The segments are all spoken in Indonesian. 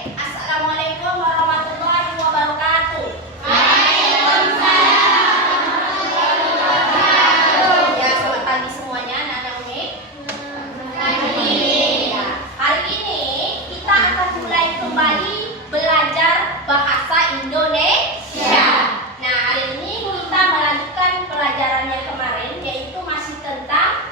Assalamualaikum warahmatullahi wabarakatuh. Ya, selamat pagi semuanya, anak-anak Umi. Ya, hari ini kita akan mulai kembali belajar bahasa Indonesia. Nah, hari ini kita melanjutkan pelajaran yang kemarin, yaitu masih tentang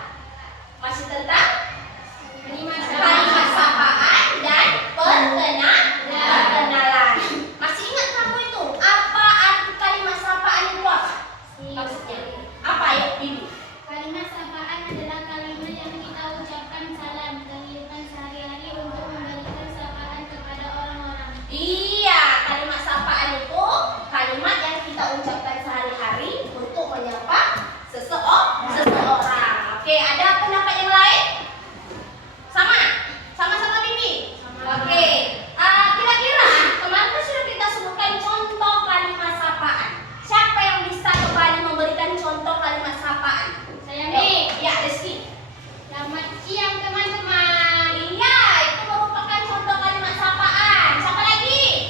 kalimat sapaan dan perkenalan. Masih ingat kamu itu? Apa arti kalimat sapaan itu apa? Maksudnya apa ya, Bibi? Kalimat sapaan adalah kalimat yang kita ucapkan salam kehidupan sehari-hari untuk memberikan sapaan kepada orang-orang. Iya, kalimat sapaan itu kalimat yang kita ucapkan sehari-hari untuk menyapa seseorang. Oke, ada pendapat yang lain? Sama-sama Bibi. Oke, kira-kira kemarin kan sudah kita sebutkan contoh kalimat sapaan. Siapa yang bisa kembali memberikan contoh kalimat sapaan? Saya nih. Ya, Rizky. Selamat siang teman-teman. Iya, itu merupakan contoh kalimat sapaan. Siapa lagi?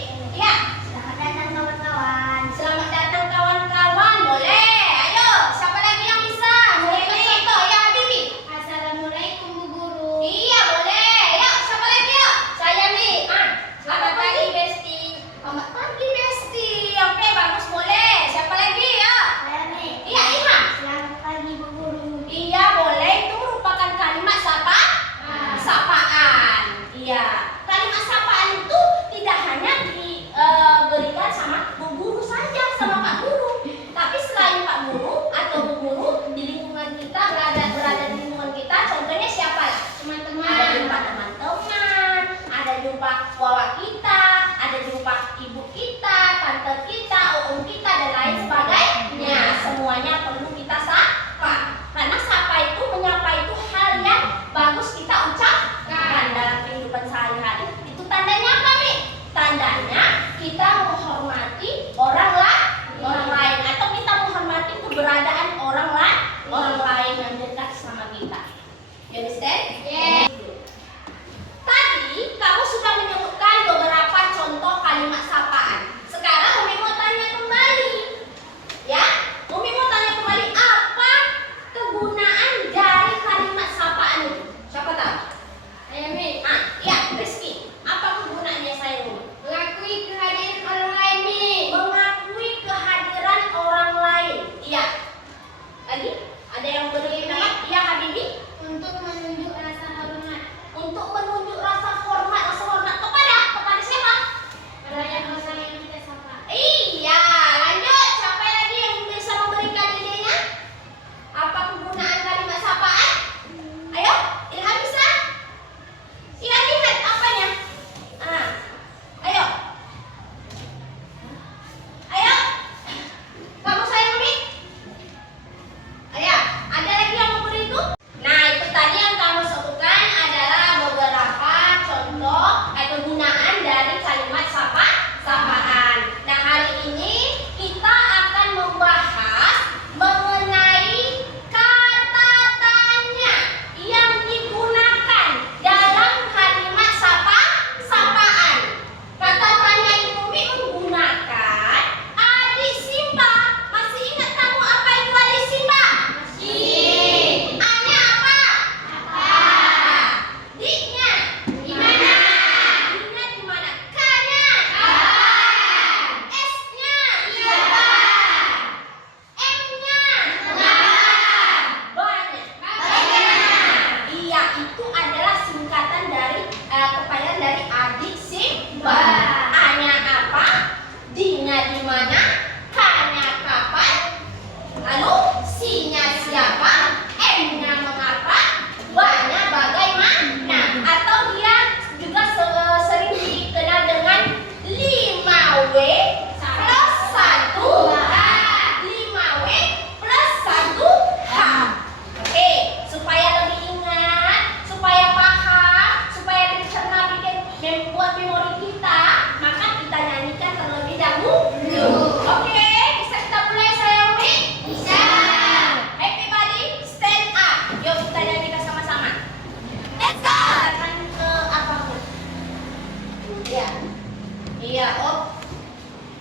Iya, oh.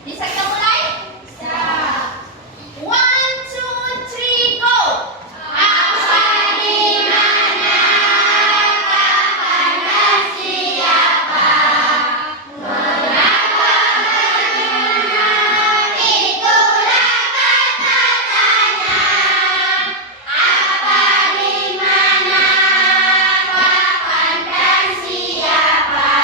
Bisa kita mulai? Bisa. 1, 2, 3, go. Apa, di mana, kapan, dan siapa? Mengapa, bagaimana, itulah kata-katanya. Apa, di mana, kapan, dan siapa?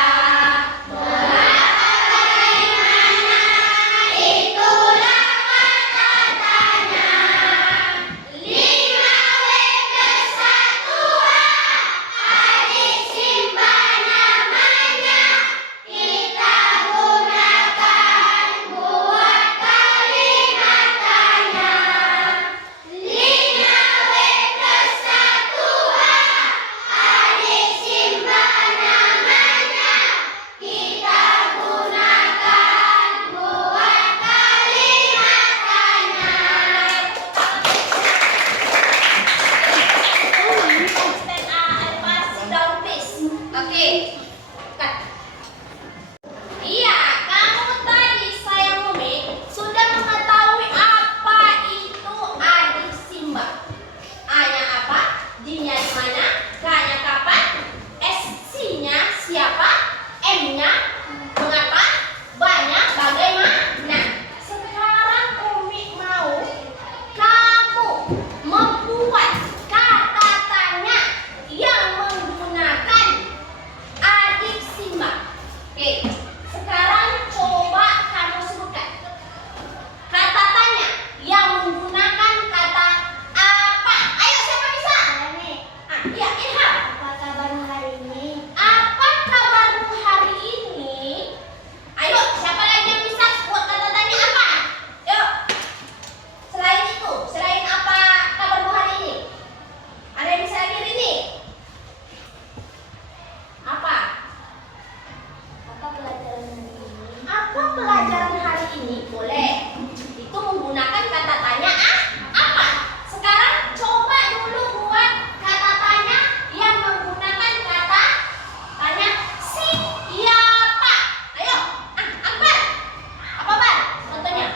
Iya, kamu tadi sayang Umi sudah mengetahui apa itu adik Simba. A-nya apa? D-nya di mana? K-nya kapan? S-nya siapa? M-nya mengapa? B-nya bagaimana? Sekarang Umi mau kamu membuat kata tanya yang menggunakan adik Simba. Oke, sekarang coba kamu sebutkan kata tanya yang menggunakan kata apa. Ayo, siapa bisa? Iya, Ilham. Apa kabarmu hari ini? Apa kabarmu hari ini? Ayo, siapa lagi yang bisa buat kata tanya apa? Yuk. Selain itu, selain apa kabarmu hari ini? Ada yang bisa lagi ini? Apa? Apa pelajaran hari ini? Apa pelajaran hari ini? Boleh. Itu menggunakan kata tanya apa? Sekarang coba dulu buat kata tanya yang menggunakan kata tanya siapa. Ayo, Akbar. Apa, Bar? Contohnya.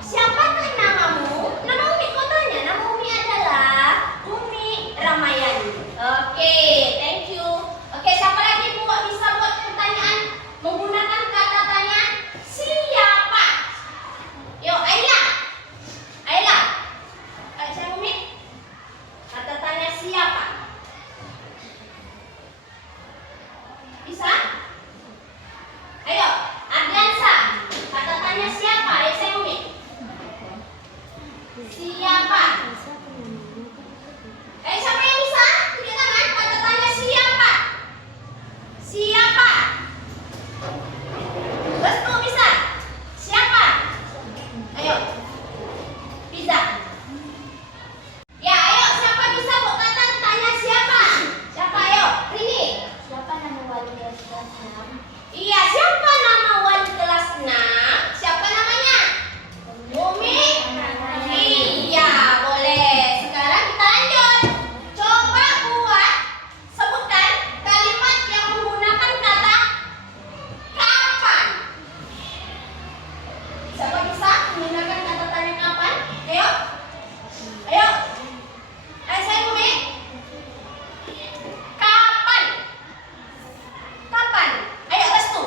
Siapakah namamu? Nama Umi kau tanya. Nama Umi adalah Umi Ramayani. Oke, thank you. Oke, siapa lagi bisa buat pertanyaan menggunakan kata tanya siapa? Yuk, Ayla. Ayla. Saya Umi. Kata tanya siapa? Bisa? Ayo, Ardiansa. Kata tanya siapa? Ayo, saya Umi. Siapa? Siapa yang bisa? Tunjuk tangan. Kata tanya siapa? Siapa? Bestu bisa? Siapa? Ayo. Bisa. Ya, ayo. Siapa bisa buat kata tanya siapa? Siapa? Ayo. Rini. Siapa nama wali kelas 6? Iya, siapa nama wali kelas 6? Siapa namanya? Umi? Iya, boleh. Sekarang kita lanjut. Coba buat sebutkan kalimat yang menggunakan kata kapan. Siapa bisa menggunakan kata tanya kapan? Ayo. Ayo. Ayo, saya Umi. Kapan? Kapan? Ayo, Restu.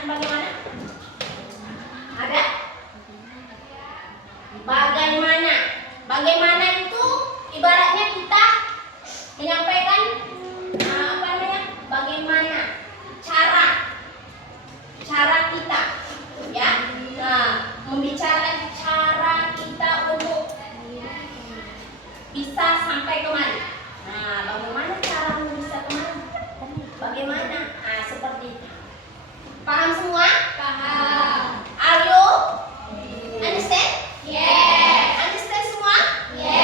pertanyaan bagaimana? Ada? Bagaimana? Bagaimana itu ibaratnya kita menyampaikan apa namanya? Bagaimana cara kita, ya? Nah, membicarakan cara kita untuk bisa sampai kemana? Nah, bagaimana cara bisa kemana? Bagaimana? Nah, seperti itu. Paham semua? Paham. Are you understand? Yes. Understand semua? Yes.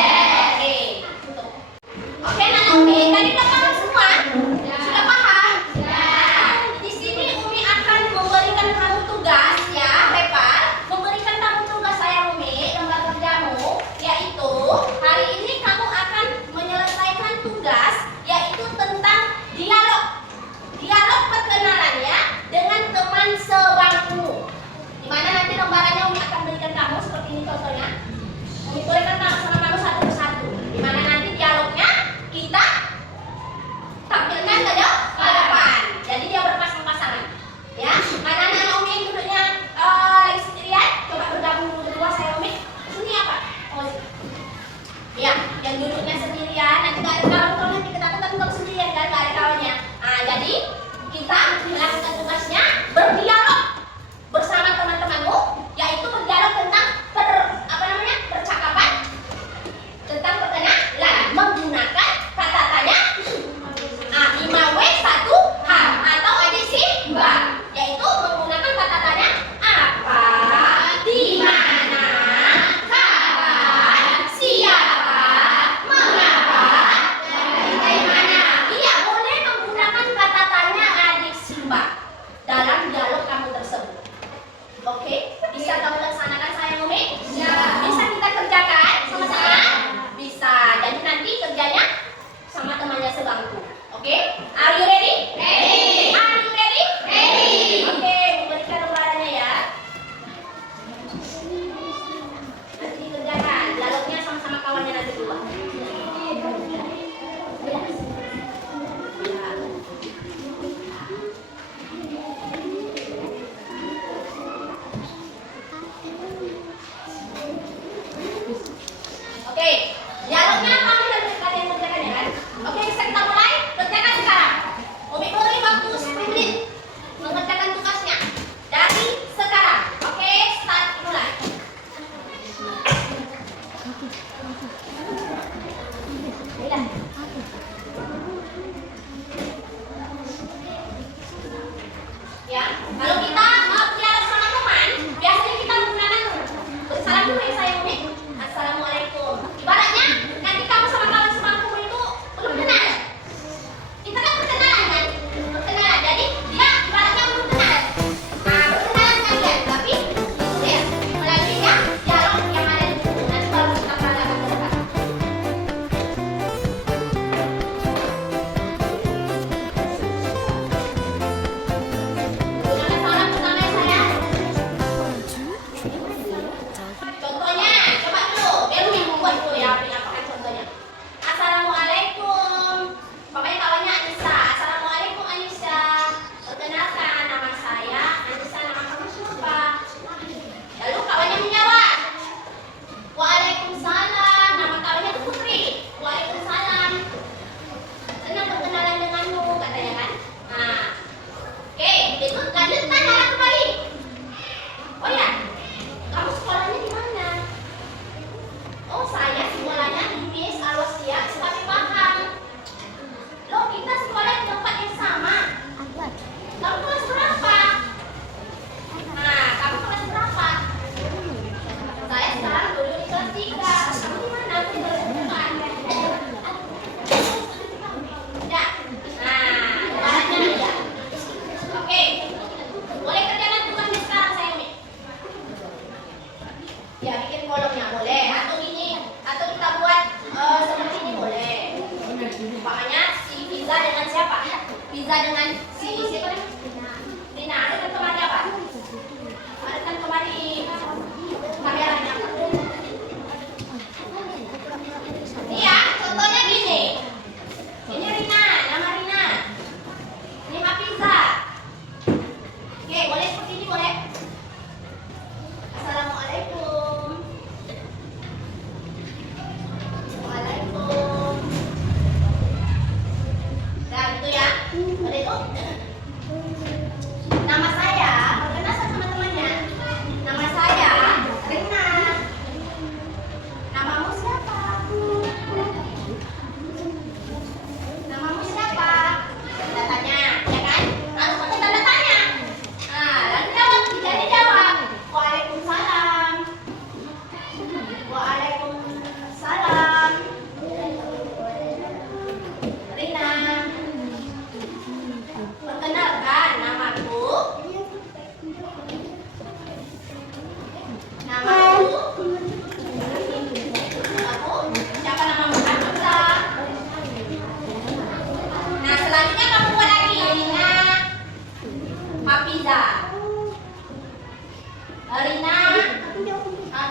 Rina,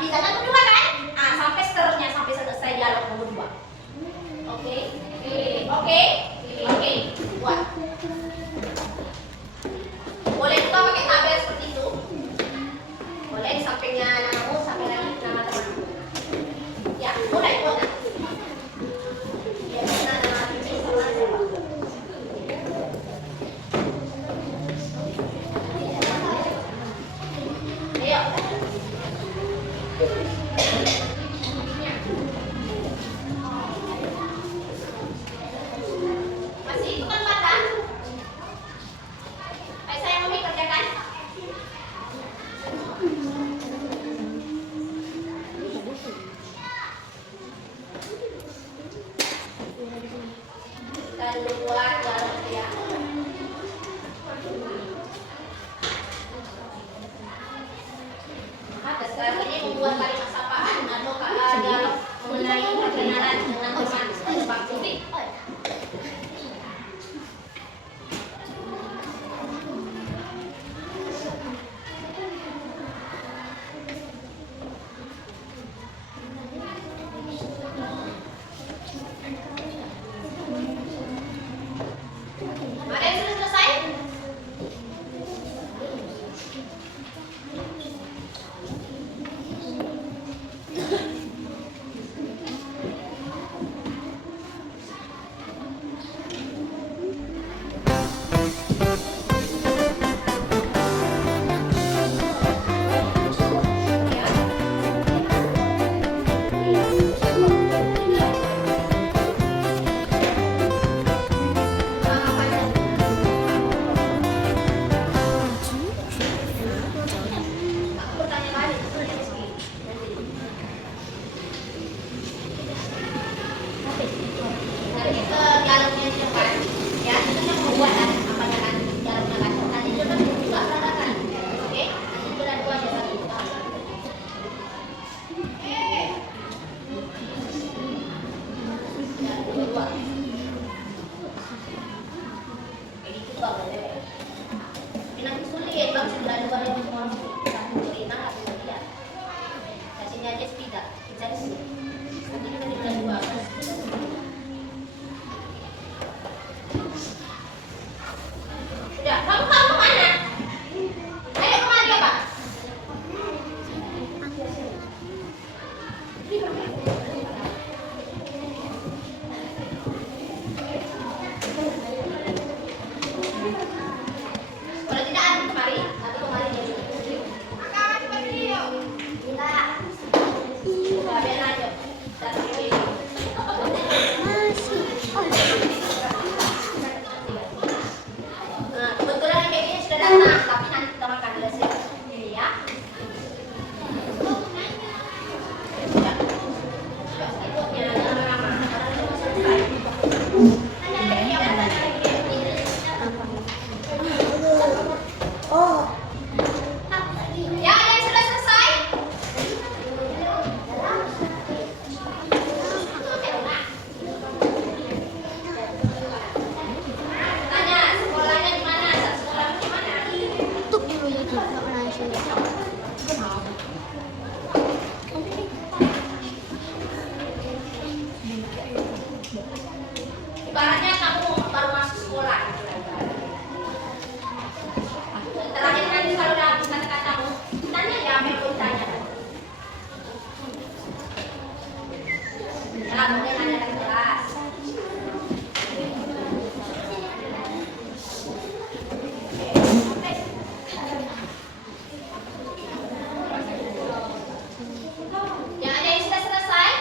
bisa kan berdua kan? Sampai seterusnya, sampai selesai dialog nomor 2. Oke, oke, oke, buat. Boleh juga pakai tabel seperti itu. Boleh di sampingnya namamu, sampai lagi nama temanmu. Ya, mulai buat. Ya, nama kucing sama siapa? Ayo. Masih itu kan pada? Ayo saya mau kerjakan. Kita dulu buat jalan ya. Sekarang ini membuat kalimat sapaan atau dialog mengenai perkenalan dengan teman Bang Sufi. Ada yang sudah selesai? Aku bertanya balik. Nanti ke dialognya di depan. Ya, itu yang membuat apa kan dialognya kan. Nanti juga juga perhatikan. Oke, nanti kita dua aja satu. Ya, dua. Ini juga boleh. Ini nanti sulit, bang. Sudah dua yang mau satu Rina, satu dia. Kasihnya aja tidak. Bisa di sini. Nanti kita sudah dua. Sudah, kamu mana? Ayo kemari ya, Pak. Kalau tidak ada kemari, nanti kemari dia. Akan pergi yuk. Tidak. Sudah biar aja. Datang ini. Nah, kebetulan kayak gini sudah datang, tapi nanti kita makan dulu sih. Ini ya. Ya. Ya, itu ya, lama-lama. Orang itu mau selesai. Ya, ada yang sudah selesai? Tanya, sekolahnya di mana? Sekolah di mana? Ibaratnya kamu baru masuk sekolah. Terakhir nanti kalau udah habis kata-katamu, tanya ya apa yang mau ditanya. Ya, kemudian ada yang kelas. Ya, ada yang sudah selesai?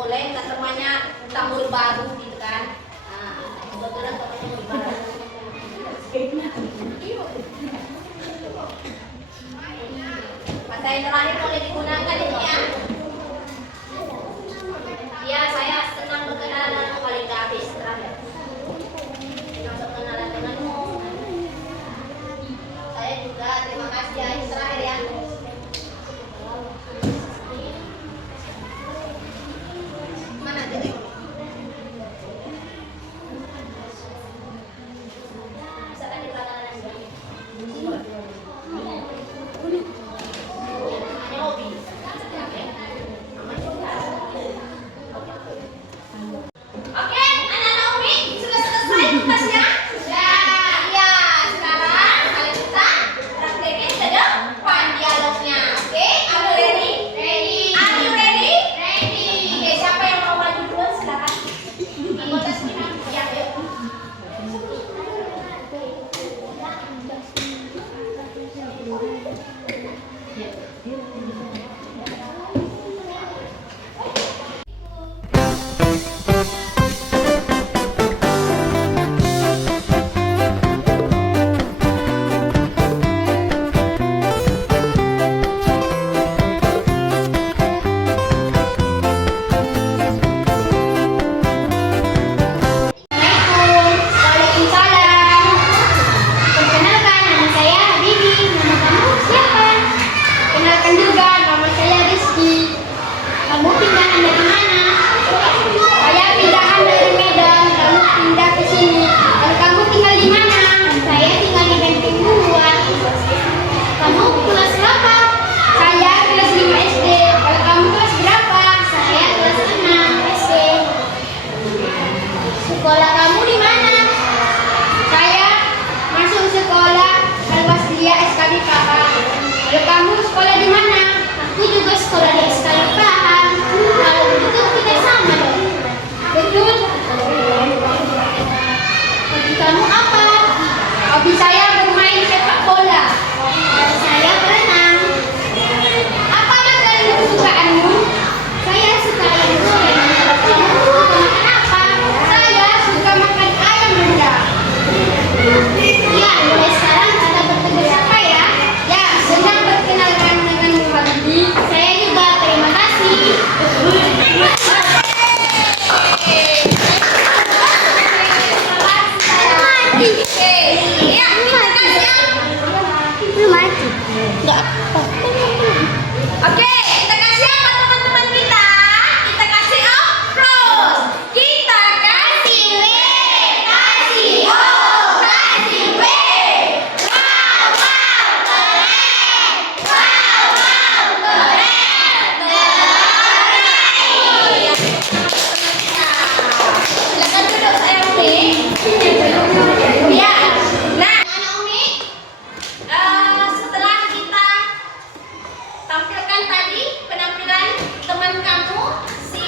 boleh, nggak temannya tambur baru gitu kan. Nah, kebetulan temannya murid baru. Masa yang terakhir boleh digunakan ini ya. Ya, saya senang berkenalan dengan paling habis terakhir. Senang berkenalan denganmu. Saya juga terima kasih ya, ini terakhir ya. Mana jadi? Misalkan di belakang aja. Hanya hobi. Oke, anak-anak Umi sudah selesai tugasnya? Sudah. Ya, sekarang kalian bisa praktekin ke depan dialognya. Oke, are you ready? Ready. Are you ready? Ready. Oke, siapa yang mau maju duluan silakan. Anggota sini. Ya, yuk. Waalaikumsalam. Perkenalkan, nama saya Habibi. Nama kamu siapa? Kenalkan juga, nama saya Rizky. Kamu pindahan dari mana? Saya pindahan dari Medan. Kamu pindah ke sini. Dan kamu tinggal di mana? Saya tinggal di Benteng 2. Kamu kelas berapa? Saya kelas 5 SD. Kalau kamu kelas berapa? Saya kelas 6 SD. Sekolah kamu di mana? Saya masuk sekolah Al-Wasliyah SKD Pahang. Kalau kamu sekolah di mana? Aku juga sekolah di SKD Pahang. Kalau begitu kita sama dong. Betul? Hobi kamu apa? Hobi saya bermain sepak bola. Dan saya berenang. Apa makanan kesukaanmu? Saya suka ayam goreng. Kamu suka makan apa? Saya suka makan ayam rendang. Ya, mulai sekarang kita bertemu siapa ya? Ya, senang berkenalan dengan Habibi. Saya juga, terima kasih. Oke, kita kasih apa teman-teman kita? Kita kasih applause. Kita kasih W, kasih O, kasih W. Wow, wow, keren. Wow, wow, keren. Keren. Silakan duduk sayang Umi. Ya, nah anak Umi, setelah kita tampilkan tadi penampilan teman kamu si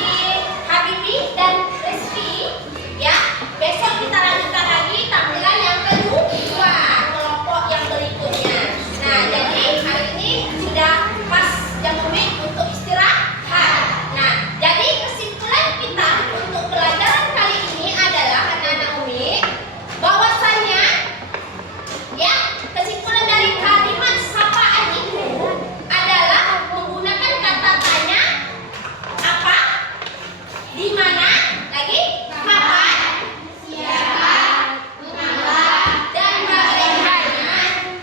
Habibi dan Rizky, ya besok kita lanjutkan lagi tampilan yang kedua, kelompok yang berikutnya. Nah, jadi hari ini sudah pas jam Umi untuk istirahat. Nah, jadi kesimpulan kita untuk pelajaran kali ini adalah anak-anak Umi, bahwasannya ya kesimpulan dari kalimat sapaan itu adalah menggunakan kata tanya apa, di mana, lagi kapan, siapa, mengapa, dan bagaimana.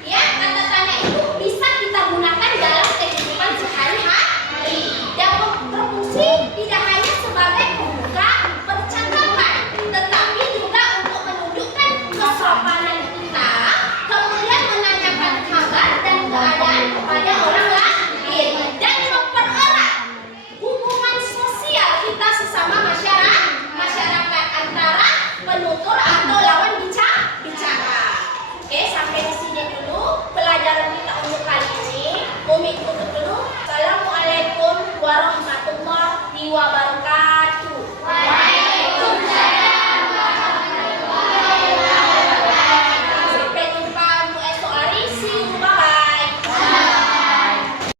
Ya, kata tanya itu bisa kita gunakan dalam kehidupan sehari-hari dan berfungsi tidak hanya sebagai pembuka percakapan, tetapi juga untuk menunjukkan kesopanan kita, kemudian menanyakan kabar dan keadaan kepada orang lain, dan mempererat hubungan sosial kita sesama masyarakat antara penutur